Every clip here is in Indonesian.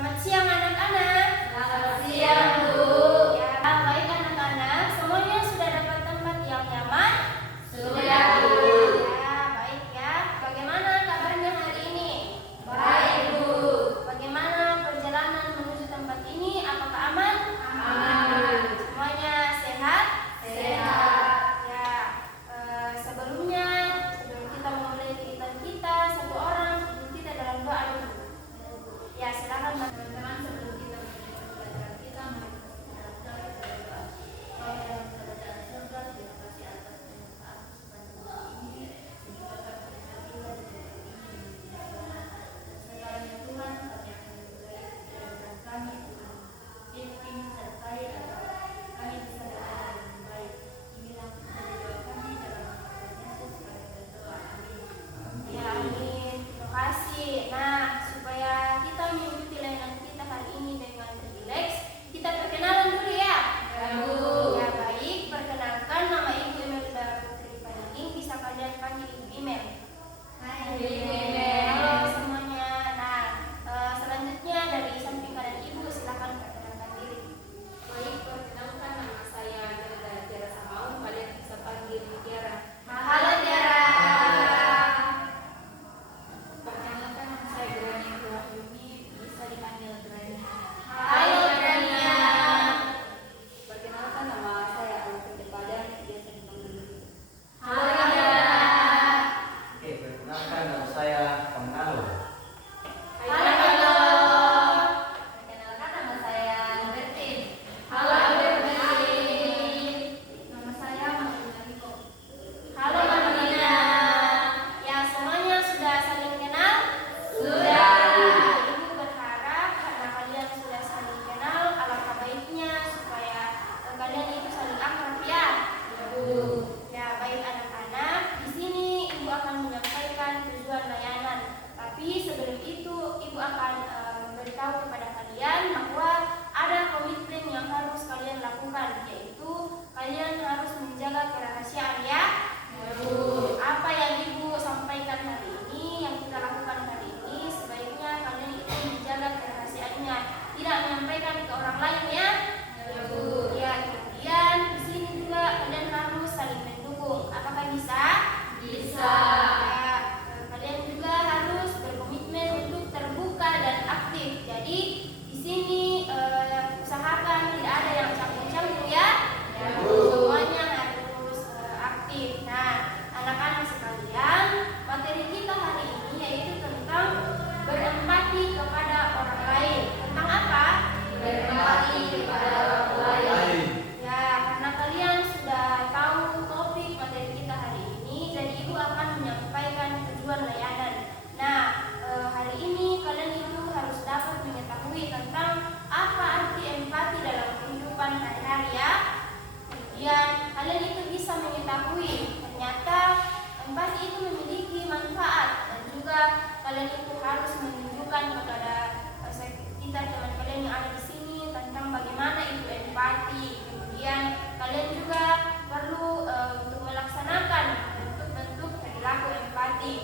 Selamat siang anak-anak. Selamat siang, Bu. Ya, baik anak-anak. Semuanya sudah dapat tempat yang nyaman? Sudah, Bu. Ya, baik ya. Bagaimana kabarnya hari ini? Baik, Bu. Bagaimana perjalanan menuju tempat ini? Apakah aman? Aman. Semuanya sehat? Sehat. Ya, sebelum kita memulai kegiatan kita, satu orang sebelum kita dalam doa dulu. Ya, silakan teman-teman sebelum kita memulai pembelajaran kita, mari kita berdoa. Bapa yang berada di surga, terima kasih atas penyertaan sepanjang ini, juga kami berdoa di segalanya Tuhan, kami akan mulai dan kami ingin sertai agar kami bisa berada dengan baik. Inilah doa kami dalam nama Yesus kami berdoa. Amin. Ya, amin. Terima kasih. Nah, supaya kita mengikuti layanan kita hari ini dengan rileks, kita perkenalan dulu ya. Ya, Bu. Ya, baik. Perkenalkan, nama Ibu Imelda Putri Paninging. Bisa kalian panggil Ibu Imel. Hai, Ibu Imel. Halo semuanya. Nah, selanjutnya dari samping kanan Ibu, silakan perkenalkan diri. Baik, perkenalkan nama saya Imelda Tiara Samaun. Kalian bisa panggil Tiara. Halo Tiara. Perkenalkan nama saya Grania Wahyuni. Bisa dipanggil Grania. Halo Grania. Perkenalkan nama saya Alvin Depadan. Biasa dipanggil Lulu. Halo Tiara. Oke, perkenalkan nama saya Pengalo. Halo. Perkenalkan nama saya Bertin. Halo Bertin. Nama saya Marina Niko. Halo Marina. Ya, semuanya sudah saling kenal? Sudah. Ibu berharap karena kalian sudah saling kenal, alangkah baiknya supaya kalian itu saling akrab ya. Ya, baik anak-anak. Di sini Ibu akan menyampaikan tujuan layanan. Tapi sebelum itu Ibu akan memberitahu kepada kalian bahwa ada komitmen yang harus kalian lakukan, yaitu kalian harus menjaga kerahasiaan ya. Apa yang Ibu sampaikan hari ini, yang kita lakukan hari ini, sebaiknya kalian itu menjaga kerahasiaannya, tidak menyampaikan ke orang lain ya. Ya, kemudian di sini juga kalian harus saling mendukung. Apakah bisa? Bisa. Ya, kalian juga harus berkomitmen untuk terbuka dan aktif. Jadi di sini usahakan tidak ada yang campur-campur ya. Semuanya harus aktif. Nah, anak-anak sekalian, materi kita hari ini yaitu tentang berempati kepada orang lain. Tentang apa? Berempati kepada orang lain. Ya, karena kalian sudah tahu topik materi kita hari ini, jadi Ibu akan menyampaikan tujuan layanan. Nah, hari ini kalian itu harus dapat mengetahui tentang apa arti empati dalam kehidupan hari-hari ya. Kemudian kalian itu bisa mengetahui ternyata empati itu memiliki manfaat, dan juga kalian itu harus menunjukkan kepada kita teman kalian yang ada di sini tentang bagaimana itu empati. Kemudian kalian juga perlu untuk melaksanakan bentuk-bentuk perilaku empati.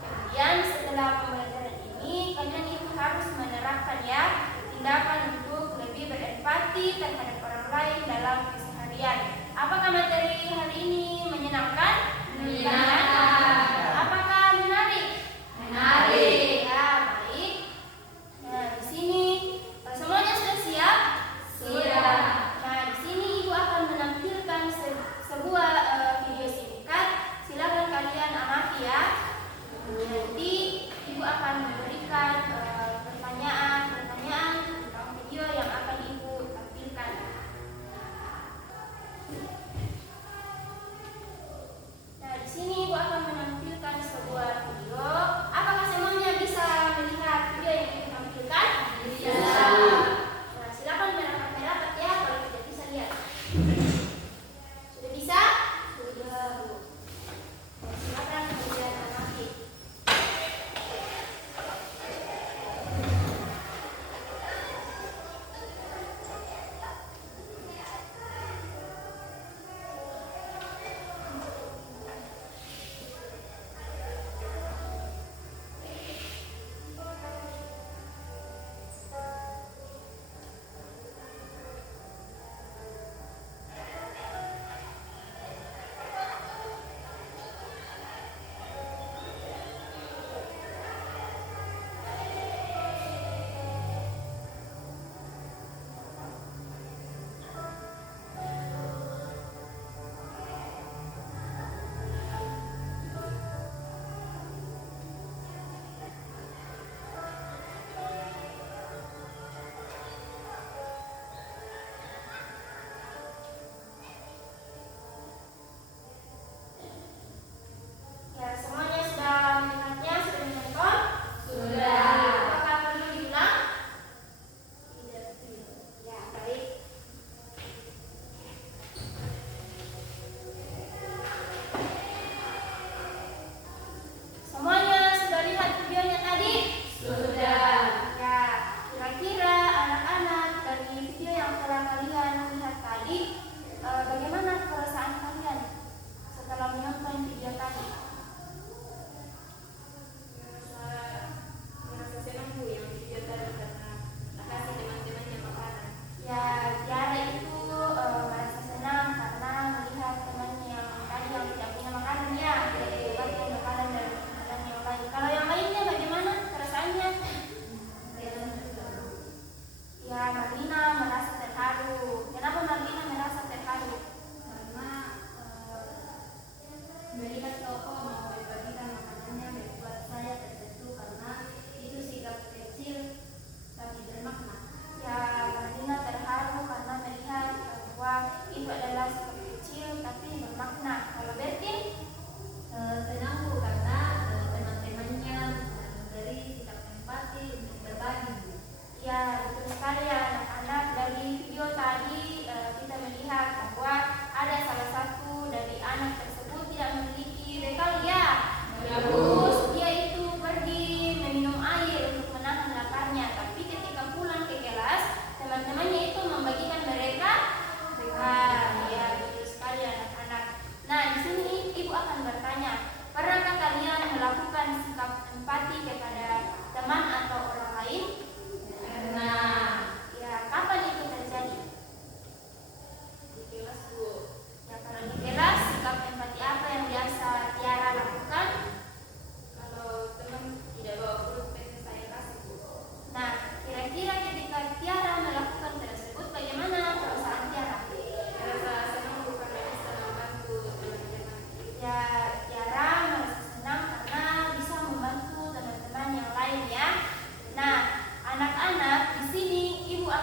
Kemudian setelah pembelajaran ini kalian itu harus menerapkan ya tindakan untuk lebih berempati terhadap orang lain dalam keseharian. Apakah materi hari ini menyenangkan? Menyenangkan. Apakah menarik? Menarik. Ya, baik. Nah, di sini semuanya sudah siap? Sudah. Nah, di sini Ibu akan menampilkan sebuah video singkat. Silakan kalian amati ya. Nanti Ibu akan memberikan pertanyaan tentang video yang akan Ibu tampilkan. Nah, di sini Ibu akan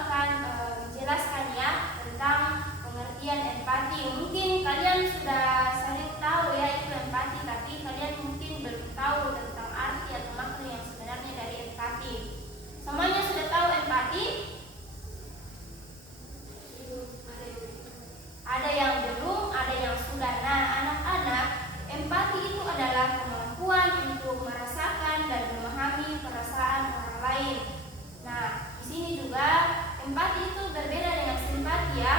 akan menjelaskan ya tentang pengertian empati. Mungkin kalian sudah sering tahu ya itu empati, tapi kalian mungkin belum tahu tentang arti atau makna yang sebenarnya dari empati. Semuanya sudah tahu empati? Ada yang belum, ada yang sudah. Nah, anak-anak, empati itu adalah kemampuan untuk merasakan dan memahami perasaan orang lain. Nah, di sini juga empati itu berbeda dengan simpati ya.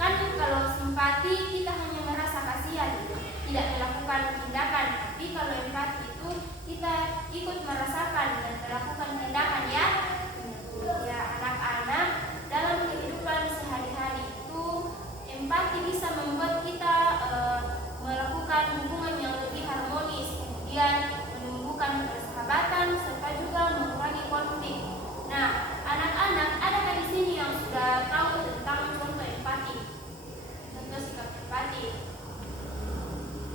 Kan kalau simpati kita hanya merasa kasihan, tidak melakukan tindakan. Tapi kalau empati itu kita ikut merasakan dan melakukan tindakan ya. Ya, anak-anak, dalam kehidupan sehari-hari itu empati bisa membuat kita melakukan hubungan yang lebih harmonis, kemudian menumbuhkan persahabatan serta juga mengurangi konflik. Nah, anak-anak, adakah di sini yang sudah tahu tentang contoh empati? Contoh sikap empati.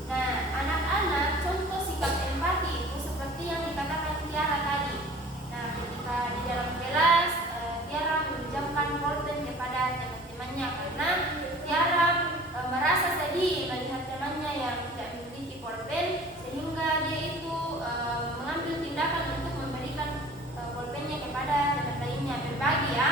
Nah, anak-anak, contoh sikap empati itu seperti yang dikatakan Tiara tadi. Nah, ketika di dalam kelas Tiara meminjamkan pulpen kepada teman-temannya karena Tiara merasa sedih melihat temannya yang tidak memiliki pulpen, sehingga dia itu mengambil tindakan untuk memberikan pulpennya kepada teman lainnya, berbagi ya.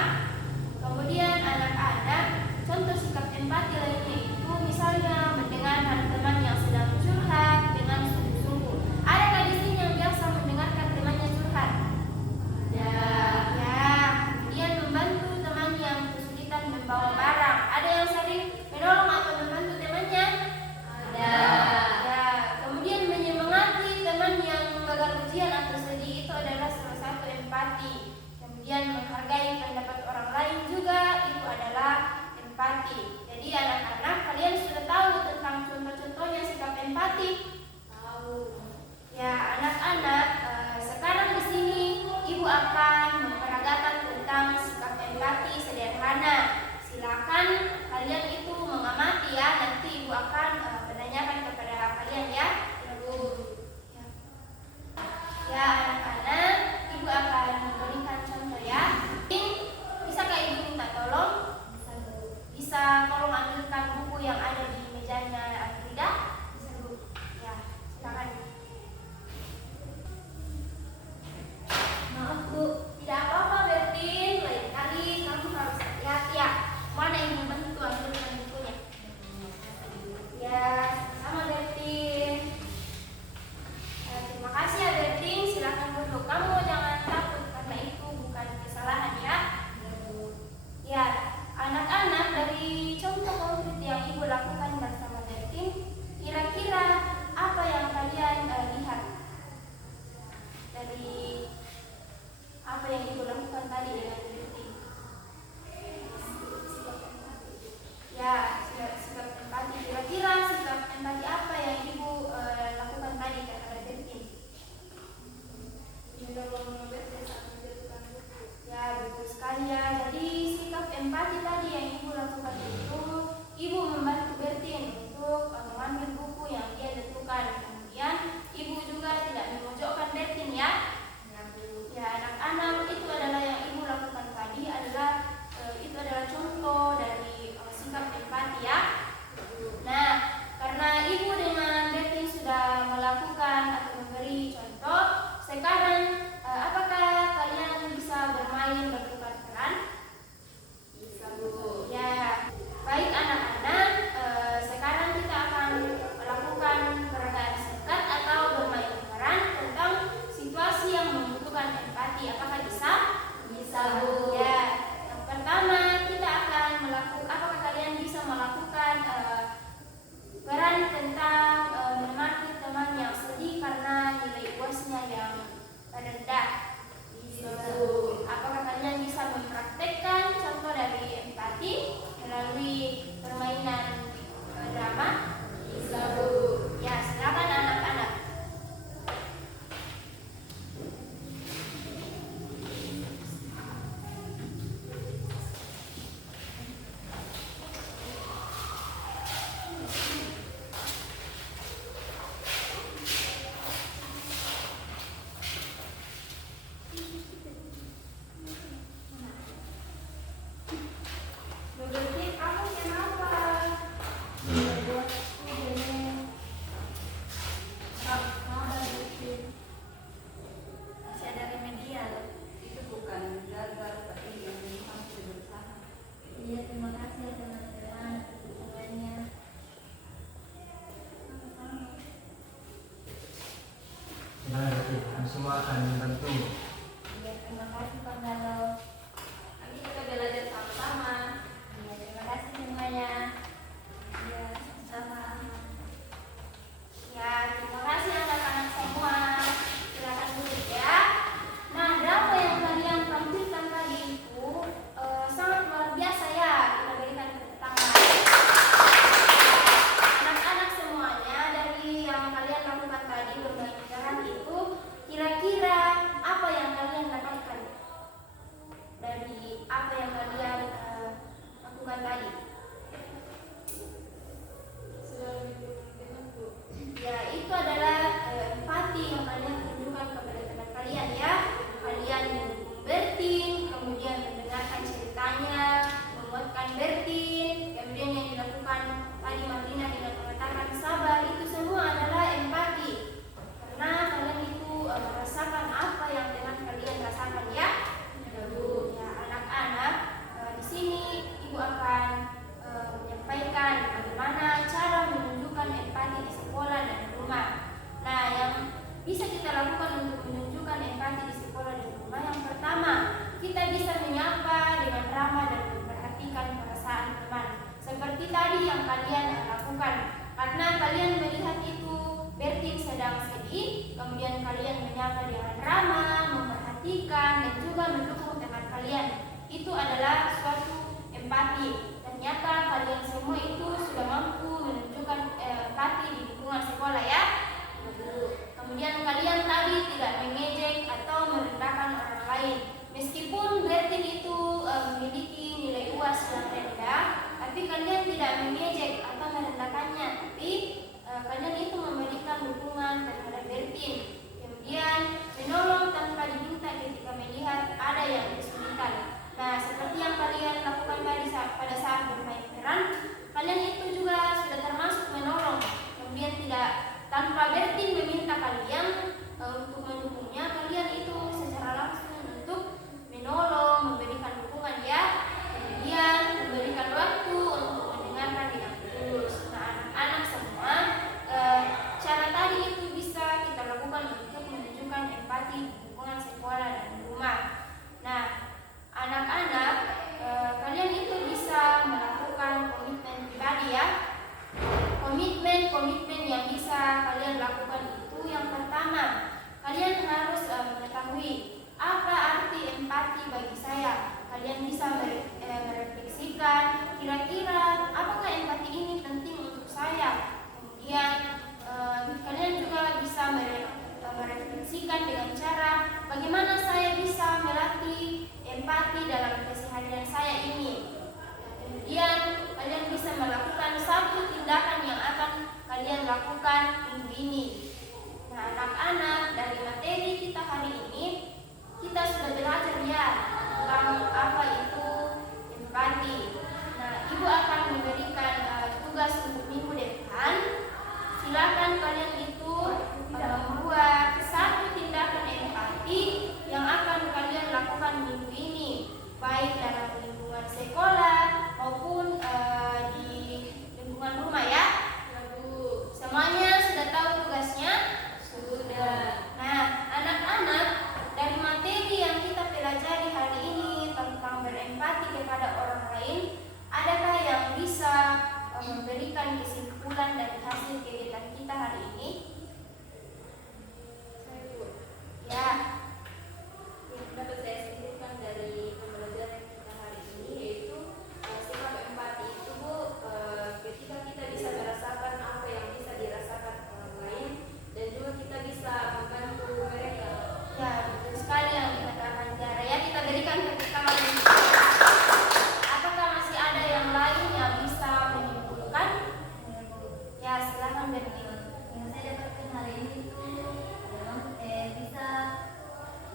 Kemudian anak-anak, contoh sikap empati lainnya itu misalnya mendengarkan teman yang sedang curhat dengan sungguh-sungguh. Adakah di sini yang biasa mendengarkan temannya curhat? Ya. Kemudian membantu teman yang kesulitan membawa barang. Ada yang sering menolong atau membantu temannya? Ada. Ya. Kemudian menyemangati teman yang gagal ujian atau sedih, itu adalah salah satu empati. Kemudian menghargai pendapat orang lain juga itu adalah empati. Jadi anak-anak, kalian sudah tahu tentang contoh-contohnya sikap empati? Tahu. Ya, anak-anak, sekarang di sini Ibu akan memperagakan tentang sikap empati sederhana. Silakan kalian itu mengamati ya. Nanti Ibu akan menanyakan kepada kalian ya. Ya, anak-anak, Ibu akan memberikan contoh ya. Bisakah Ibu minta tolong? Bisa tolong ambilkan buku yang ada di mejanya Afrida? Bisa Bu? Ya, silakan. Maaf Bu, tidak apa-apa Bertin. Lain kali kamu harus hati-hati ya. Mana Ibu bantu ambilkan kalian menyapa dengan ramah, memperhatikan, dan juga mendukung teman kalian. Itu adalah suatu empati. Ternyata kalian semua itu sudah mampu menunjukkan empati di lingkungan sekolah ya. Kemudian kalian tadi tidak mengejek atau merendahkan orang lain. Meskipun Bertin itu memiliki nilai UAS yang rendah, tapi kalian tidak mengejek atau merendahkannya, tapi kalian itu memberikan dukungan terhadap Bertin. Kemudian menolong tanpa diminta ketika melihat ada yang kesulitan. Nah, seperti yang kalian lakukan tadi pada saat bermain peran, kalian itu juga sudah termasuk menolong. Kemudian tidak tanpa Bertin meminta kalian untuk mendukungnya, kalian itu secara langsung untuk menolong, memberikan dukungan ya. Kemudian memberikan waktu untuk mendengarkan dengan tulus. Nah, anak-anak semua, cara tadi itu bisa kita lakukan untuk menunjukkan empati di lingkungan sekolah dan rumah. Nah, anak-anak, kalian itu bisa melakukan komitmen pribadi ya. Komitmen yang bisa kalian lakukan itu yang pertama, kalian harus mengetahui apa arti empati bagi saya. Kalian bisa merefleksikan kira-kira apakah empati ini penting untuk saya. Kemudian kalian juga bisa merefleksikan dengan cara bagaimana saya bisa melatih empati dalam keseharian saya ini. Kemudian kalian bisa melakukan satu tindakan yang akan kalian lakukan minggu ini. Nah, anak-anak, dari materi kita hari ini kita sudah belajar ya tentang apa itu empati. Nah, Ibu akan memberikan tugas untuk minggu depan. Silakan kalian itu membuat satu tindakan empati yang akan kalian lakukan minggu ini, baik dalam lingkungan sekolah maupun di lingkungan rumah ya. Semuanya sudah tahu tugasnya? Sudah. Nah, anak-anak, dari materi yang kita pelajari hari ini tentang berempati kepada orang lain, adakah yang bisa memberikan kesimpulan dari hasil kegiatan kita hari ini? Ya. Dapat saya simpulkan dari pembelajaran kita hari ini, yaitu sikap empati itu ketika kita bisa merasakan apa yang bisa dirasakan orang lain, dan juga kita bisa membantu mereka. Ya, betul sekali yang dikatakan Tiara ya. Kita berikan tepuk tangan. Apakah masih ada yang lain yang bisa menyimpulkan? Ya, silakan Bertin. Yang saya dapatkan hari ini itu memang bisa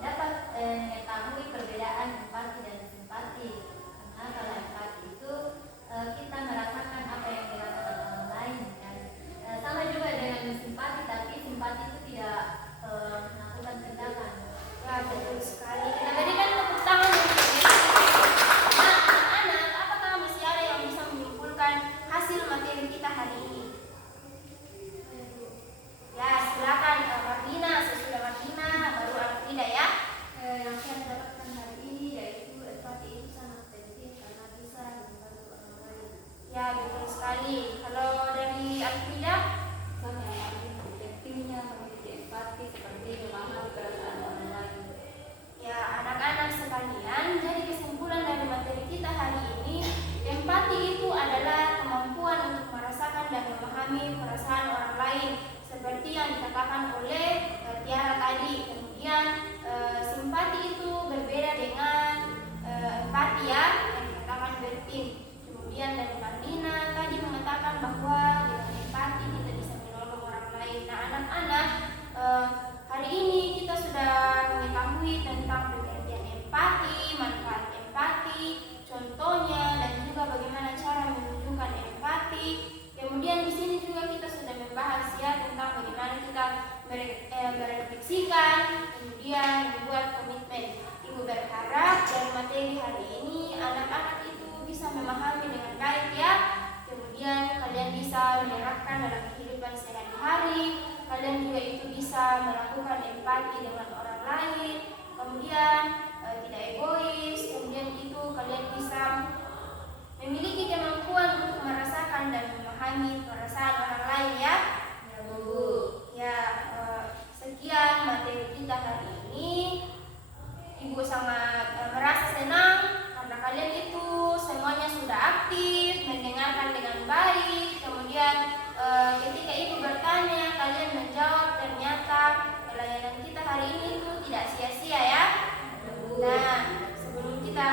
dapat mengetahui perbedaan empati dan simpati. Karena kalau empati itu kita merasakan apa yang dirasakan orang lain, dan sama juga dengan simpati, tapi simpati itu tidak melakukan tindakan. Ya, betul sekali. Kita berikan tepuk tangan untuk Bertin. Nah, anak-anak, apakah masih ada yang bisa menyimpulkan hasil materi kita hari ini? Ya, silakan Marlina, sesudah Marlina baru Alfrida ya. Yang saya dapatkan hari ini yaitu empati itu sangat penting karena bisa membantu orang lain. Ya, betul sekali. Kalau dari Alfrida? Sama yang pentingnya memiliki empati seperti memahami perasaan orang lain. Ya, anak-anak sekalian, jadi kesimpulan dari materi kita hari ini, empati itu adalah kemampuan untuk merasakan dan memahami perasaan orang lain, seperti yang dikatakan oleh Tiara tadi. Kemudian simpati itu berbeda dengan empati ya, yang dikatakan Bertin. Kemudian dari Marlina tadi mengatakan bahwa dengan empati kita bisa menolong orang lain. Nah, anak-anak, hari ini kita sudah mengetahui tentang pengertian empati, manfaat empati, contohnya, dan juga bagaimana cara menunjukkan empati. Kemudian di sini juga kita sudah membahas ya tentang bagaimana kita merefleksikan, kemudian membuat komitmen. Ibu berharap dari materi hari ini anak-anak itu bisa memahami dengan baik ya. Kemudian kalian bisa menerapkan dalam kehidupan sehari-hari. Kalian juga itu bisa melakukan empati dengan orang lain. Kemudian tidak egois. Kemudian itu kalian bisa memiliki kemampuan untuk merasakan dan memahami perasaan orang lain ya. Ya, Bu. Ya, sekian materi Ibu sangat merasa senang karena kalian itu semuanya sudah aktif, mendengarkan dengan baik. Kemudian ketika Ibu bertanya, kalian menjawab. Ternyata pelayanan kita hari ini itu tidak sia-sia ya. Nah, sebelum kita